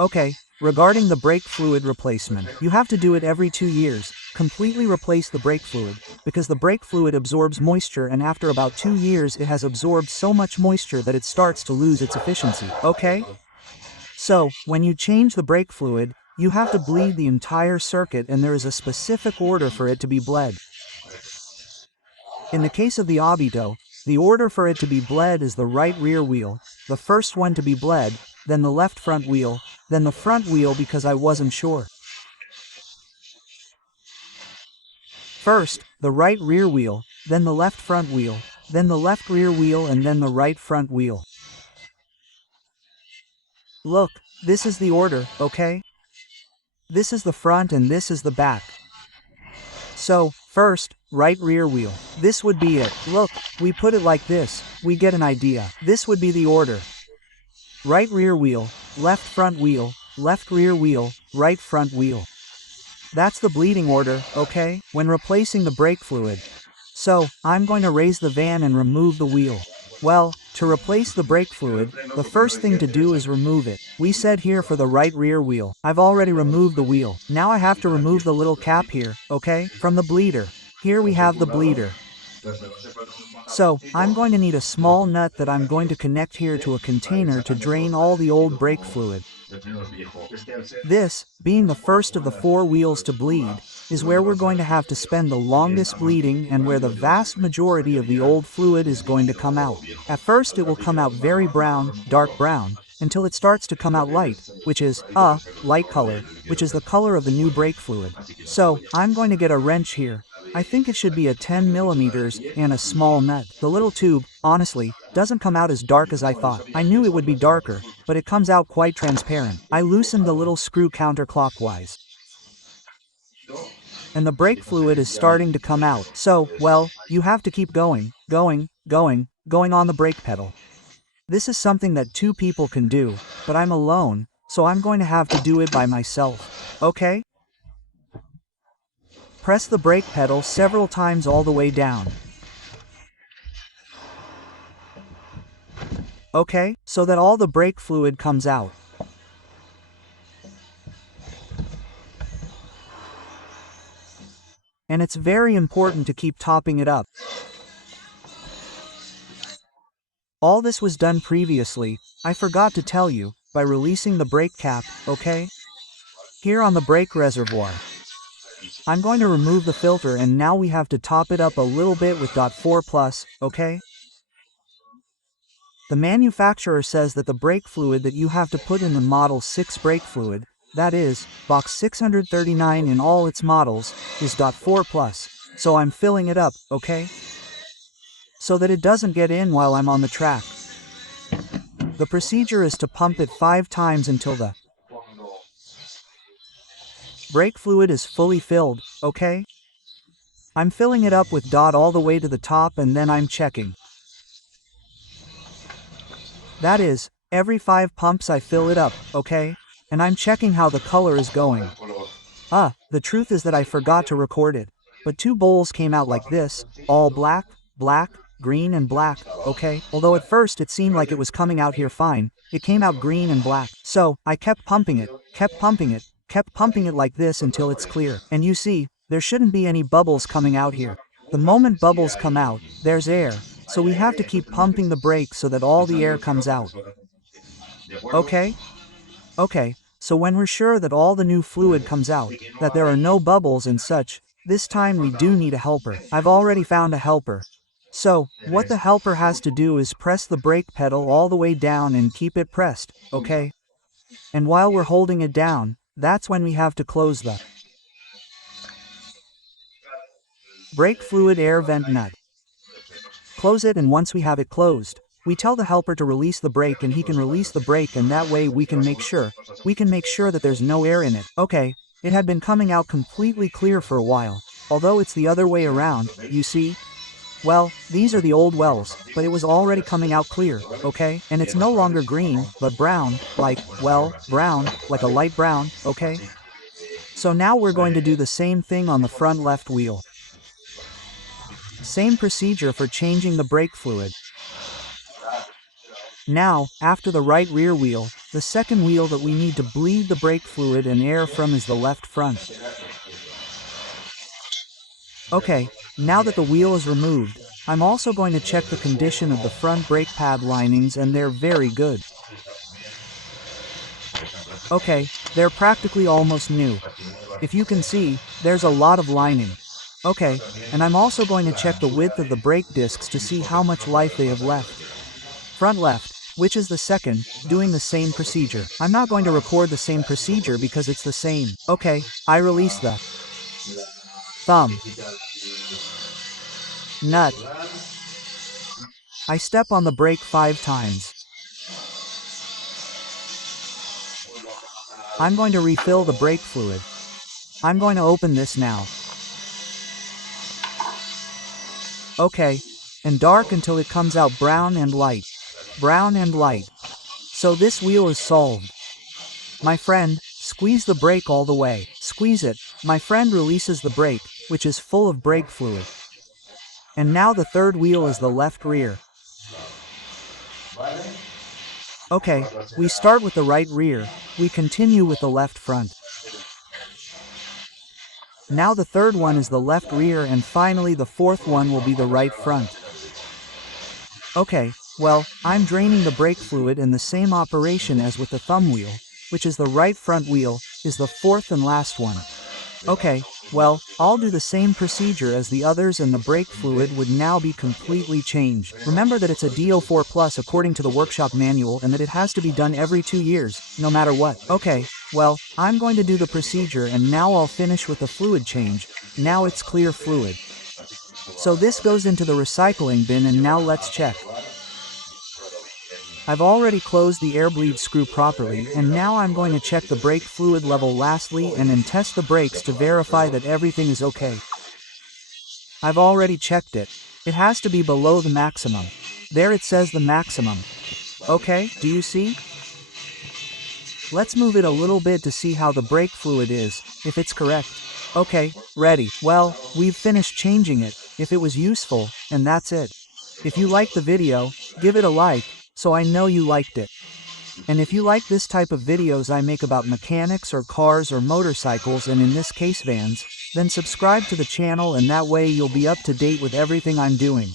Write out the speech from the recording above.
Okay, regarding the brake fluid replacement, you have to do it every 2 years. Completely replace the brake fluid, because the brake fluid absorbs moisture, and after about 2 years it has absorbed so much moisture that it starts to lose its efficiency, okay? So, when you change the brake fluid, you have to bleed the entire circuit, and there is a specific order for it to be bled. In the case of the OBDII, the order for it to be bled is the right rear wheel, the first one to be bled, then the left front wheel, then the front wheel because I wasn't sure. First, the right rear wheel, then the left front wheel, then the left rear wheel, and then the right front wheel. Look, this is the order, okay? This is the front and this is the back. So, first, right rear wheel. This would be it. Look, we put it like this, we get an idea. This would be the order. Right rear wheel, left front wheel, left rear wheel, right front wheel. That's the bleeding order, okay, when replacing the brake fluid. So, I'm going to raise the van and remove the wheel. Well, to replace the brake fluid, the first thing to do is remove it. We said here for the right rear wheel. I've already removed the wheel. Now I have to remove the little cap here, okay, from the bleeder. Here we have the bleeder. So, I'm going to need a small nut that I'm going to connect here to a container to drain all the old brake fluid. This, being the first of the 4 wheels to bleed, is where we're going to have to spend the longest bleeding and where the vast majority of the old fluid is going to come out. At first it will come out very brown, dark brown, until it starts to come out light, which is, light color, which is the color of the new brake fluid. So, I'm going to get a wrench here. I think it should be a 10 millimeters and a small nut. The little tube, honestly, doesn't come out as dark as I thought. I knew it would be darker, but it comes out quite transparent. I loosened the little screw counterclockwise, and the brake fluid is starting to come out. So, well, you have to keep going on the brake pedal. This is something that 2 people can do, but I'm alone, so I'm going to have to do it by myself, okay? Press the brake pedal several times all the way down. Okay, so that all the brake fluid comes out. And it's very important to keep topping it up. All this was done previously, I forgot to tell you, by releasing the brake cap, okay? Here on the brake reservoir. I'm going to remove the filter, and now we have to top it up a little bit with .4+, okay? The manufacturer says that the brake fluid that you have to put in the Model 6 brake fluid, that is, box 639 in all its models, is .4+, so I'm filling it up, okay? So that it doesn't get in while I'm on the track. The procedure is to pump it 5 times until the brake fluid is fully filled, okay? I'm filling it up with all the way to the top, and then I'm checking. That is, every 5 pumps I fill it up, okay? And I'm checking how the color is going. The truth is that I forgot to record it. But 2 bowls came out like this, all black, green and black, okay? Although at first it seemed like it was coming out here fine, it came out green and black. So, I kept pumping it like this until it's clear. And you see, there shouldn't be any bubbles coming out here. The moment bubbles come out, there's air, so we have to keep pumping the brake so that all the air comes out. Okay? Okay, so when we're sure that all the new fluid comes out, that there are no bubbles and such, this time we do need a helper. I've already found a helper. So, what the helper has to do is press the brake pedal all the way down and keep it pressed, okay? And while we're holding it down, that's when we have to close the brake fluid air vent nut. Close it, and once we have it closed, we tell the helper to release the brake, and he can release the brake, and that way we can make sure that there's no air in it. Okay, it had been coming out completely clear for a while, although it's the other way around, you see? Well, these are the old wells, but it was already coming out clear, okay? And it's no longer green, but brown, brown, like a light brown, okay? So now we're going to do the same thing on the front left wheel. Same procedure for changing the brake fluid. Now, after the right rear wheel, the second wheel that we need to bleed the brake fluid and air from is the left front. Okay, now that the wheel is removed, I'm also going to check the condition of the front brake pad linings, and they're very good. Okay, they're practically almost new. If you can see, there's a lot of lining. Okay, and I'm also going to check the width of the brake discs to see how much life they have left. Front left, which is the second, doing the same procedure. I'm not going to record the same procedure because it's the same. Okay, I release the thumb nut. I step on the brake 5 times. I'm going to refill the brake fluid. I'm going to open this now. Okay, and dark until it comes out brown and light. Brown and light. So this wheel is solved. My friend, squeeze the brake all the way. Squeeze it. My friend releases the brake, which is full of brake fluid. And now the third wheel is the left rear. Okay, we start with the right rear, we continue with the left front. Now the third one is the left rear, and finally the fourth one will be the right front. Okay, well, I'm draining the brake fluid, and the same operation as with the thumb wheel, which is the right front wheel, is the fourth and last one. Okay, well, I'll do the same procedure as the others, and the brake fluid would now be completely changed. Remember that it's a DO4 Plus according to the workshop manual, and that it has to be done every 2 years, no matter what. Okay, well, I'm going to do the procedure, and now I'll finish with the fluid change. Now it's clear fluid. So this goes into the recycling bin, and now let's check. I've already closed the air bleed screw properly, and now I'm going to check the brake fluid level lastly, and then test the brakes to verify that everything is okay. I've already checked it. It has to be below the maximum. There it says the maximum. Okay, do you see? Let's move it a little bit to see how the brake fluid is, if it's correct. Okay, ready. Well, we've finished changing it, if it was useful, and that's it. If you liked the video, give it a like, so I know you liked it. And if you like this type of videos I make about mechanics or cars or motorcycles, and in this case vans, then subscribe to the channel, and that way you'll be up to date with everything I'm doing.